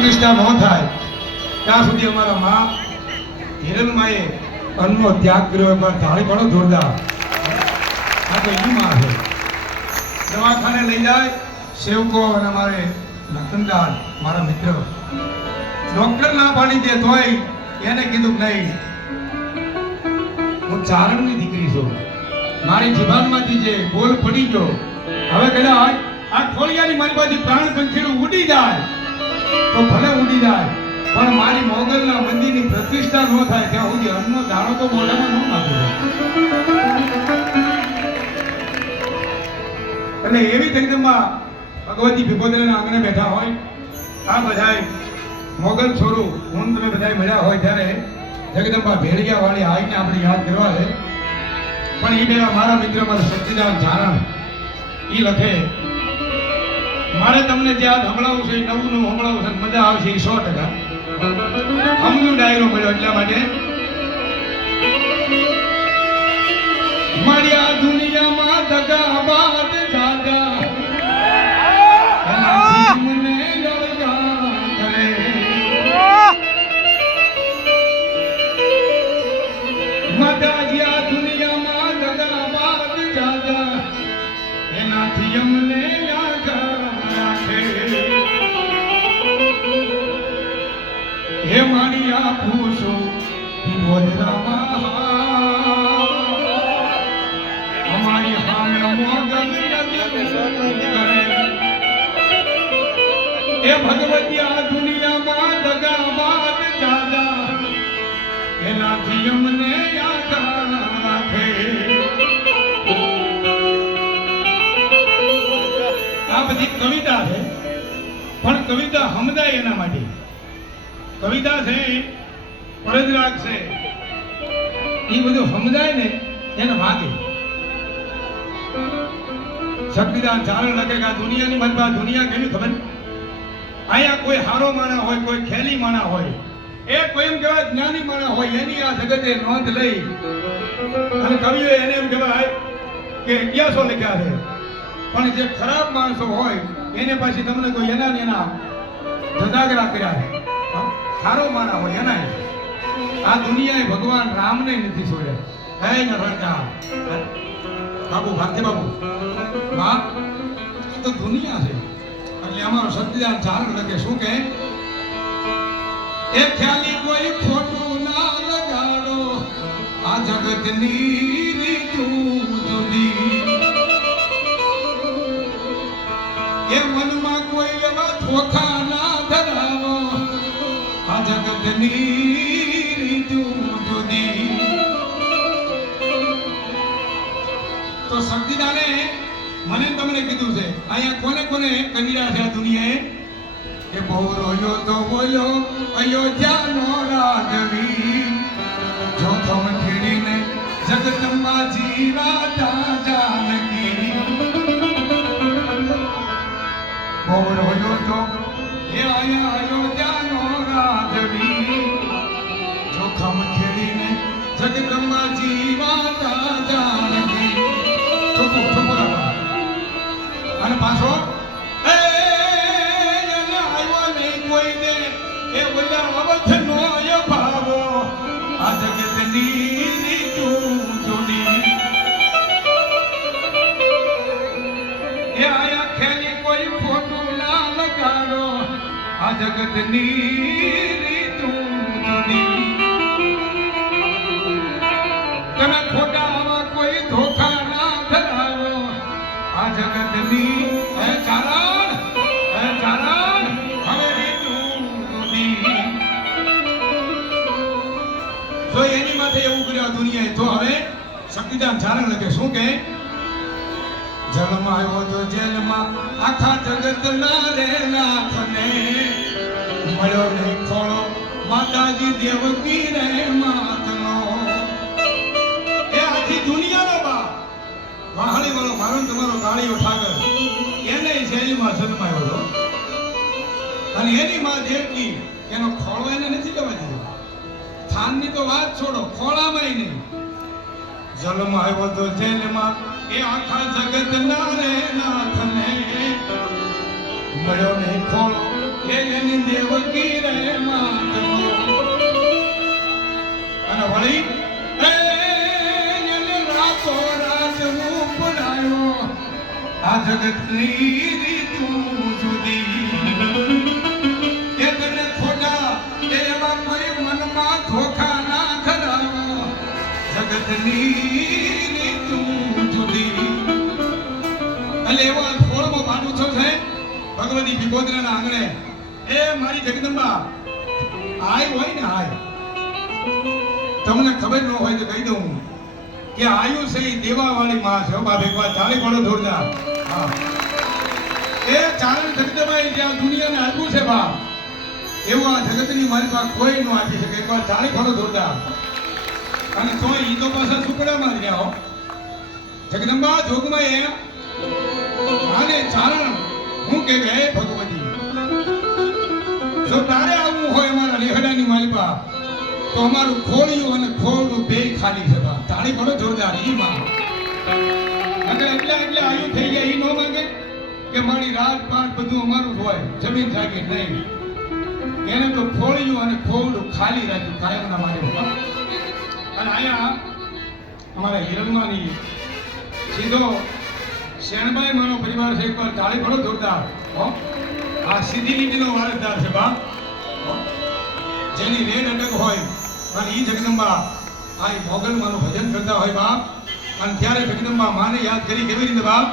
પ્રતિષ્ઠા ન થાય ત્યાં સુધી અમારા માં હિરણમાએ અન્નનો ત્યાગ કર્યો. એમાં થાળી પડો જોરદાર. આ તો એની માં છે. દવાખાને લઈ જાય સેવકો અને અમારે લખનદાન મારા મિત્ર ડોક્ટર ના પાડી દે તોય એને કીધું કે નહીં, હું ચારણની દીકરી છું, મારી જીભાનમાંથી જે બોલ પડી ગયો, હવે કદાચ આ ખોડિયાની મારી બાજુ પ્રાણ પંખીડું ઉડી જાય તો ભલે ઉડી જાય, પણ મારી મોગલના મંદિરની પ્રતિષ્ઠા ન થાય ત્યાં સુધી અન્નનો દાણો તો મોઢામાં ન નાખવો. એટલે એવી જગદંબા ભગવતી વિભોદરાના આંગણે બેઠા હોય, આ બધાય મોગલ છોરું હું તમે બધાય મળ્યા હોય ત્યારે જગદંબા ભેળિયા વાળી આવીને આપણે યાદ કરવા છે. પણ એ પેલા મારા મિત્ર મારા સચ્ચિદાન ચારણ એ લખે, મારે તમને ત્યાં સંભળાવું છે, નવું સંભળાવું છે, મજા આવશે 100%. અમનો ડાયરો મળ્યો એટલા માટે મારી આ દુનિયામાં દગાબાદ જાગા મને લડગા કરે, માતાજી આ દુનિયામાં દગાબાદ જાગા એનાથી અમને હે મારી આ પૂછો અમારી હામે મોગલ એ ભગવતી આ દુનિયામાં દગાબાદ જાગા એનાથી અમને યાદ રાખે. આ બધી કવિતા છે, પણ કવિતા સમજાય એના માટે. કવિતા છે પરજરાગ છે એ બધું સમજાય ને એને વાગે. શક્તિદાન ચારણ લખે કે આ દુનિયાની મતમાં દુનિયા કેવી ખબર, અહીંયા કોઈ હારો માણા હોય, કોઈ ખેલી માણા હોય, એ કોઈ એમ કહેવાય જ્ઞાની માણા હોય, એની આ જગતે નોંધ લઈ અને કવિઓએ એને એમ કહેવાય કે ઇતિહાસો લખ્યા છે. પણ જે ખરાબ માણસો હોય એને પાછી તમને કોઈ એના ધજાગરા કર્યા છે. સારો માણા હોય એના આ દુનિયાએ ભગવાન રામને નથી છોડ્યા. હે નરકા બાબુ ભારતી બાબુ માં તો દુનિયા છે. એટલે અમારો સત્યદાન ચારણ લખે શું કે, એ ખ્યાલી કોઈ ખોટું ના લગાડો આ જગતની રીતું જુદી, એ મનમાં કોઈ એવા ધોખા ના ધરાવો આ જગતની રીતું જુદી. તો શક્તિદાને મને તમને કીધું છે અહીંયા કોને કોને કન્યા છે આ દુનિયાએ કે બહુ રોયો તો બોલ્યો અયોધ્યાનો રાજવી, જોખમ ખેડીને જગદંબાજી રાજા જાનકી. બહુ રોયો તો એ આયા અયોધ્યાનો રાજવી, જોખમ ખેડીને જગદંબાજી રાજા જાનકી. અને પાછો આવ્યો નહીં કોઈને એ બોલ્યા અવધનો ભાવો આ જગતની રીતું જોડી, એ આયા ખેલી કોઈ ખોટું ના લગાડો આ જગતની રીતું જોડી. તમે ખોટા આવા કોઈ ધોખા ના ધરાવો આ જગતની ચારણ હવે રીતું જુદી. જો એની માથે એવું કર્યું દુનિયાએ તો હવે શક્તિદાન ચારણ લખે શું કે, જન્મ આવ્યો તો જેલમાં આખા જગત ના રે નાથને મળ્યો નહીં ખોળો માતાજી દેવકી રે માતનો. એ આખી દુનિયાનો બાપ વાહળી વાળો મારો તમારો કાળીઓ ઠાકર એને શૈલીમાં જન્માયો હતો અને એની માં દેવકી એનો ખોળો એને નથી જવા દીધો. થાનની તો વાત છોડો, ખોળામાં નહીં. જન્મ આવ્યો તો જેલમાં એ આખા જગત ના રે નાથને મળ્યો નહીં ખોળો લેલેની દેવકી રે માતનો અને વળી એને રાતો રાત હું પડાયો આ જગતની રીતું જુદી એકને ખોટા એવા કોઈ મનમાં ધોખા ના કરાવો જગતની રીતું જુદી એટલે એવા ફોળમાં માનું છો છે ભગવતી વિભોદરાના આંગણે એ મારી જગદંબા આય હોય ને આય તમને ખબર ન હોય તો કહી દઉં કે આયુ છે એ દેવાવાળી માં છે બાપ એક વાર તાળી પડો જોરદાર હા એ ચારણ જગદંબા જ્યાં દુનિયાને આપ્યું છે બાપ એવું આ જગતની મારી પાસે કોઈ ન આપી શકે એકવાર તાળી પડો જોરદાર અને તો ઈ તો પાછા સુપડામાં જ રહ્યા હો જગદંબા જોગમાં એ આને ચારણ હું કે હે ભગવતી જો તારે આવવું હોય અમારા લેહડાની માલિકા તો અમારું ખોળિયું અને ખોળું બે ખાલી છે બા તાળી પડો જોરદાર ઈ માં અગર એટલે આયુ થઈ ગયા ઈ નો માંગે કે મારી રાત પાટ બધું અમારું જ હોય જમીન જાગીર નહીં એને તો ખોળિયું અને ખોળું ખાલી રાખ્યું કાયમના માટે અને આયા અમારા હિરણમાની સીધો શેણબાઈ મારો પરિવાર છે એકવાર તાળી પડો જોરદાર હો આ સીધી લીટીનો વારસદાર છે બા જેની રેડ અટક હોય અને ઈ જગદંબા આ મોગલ માનું ભજન કરતા હોય બાપ અને ત્યારે જગદંબા માને યાદ કરી કેવી રીતે બાપ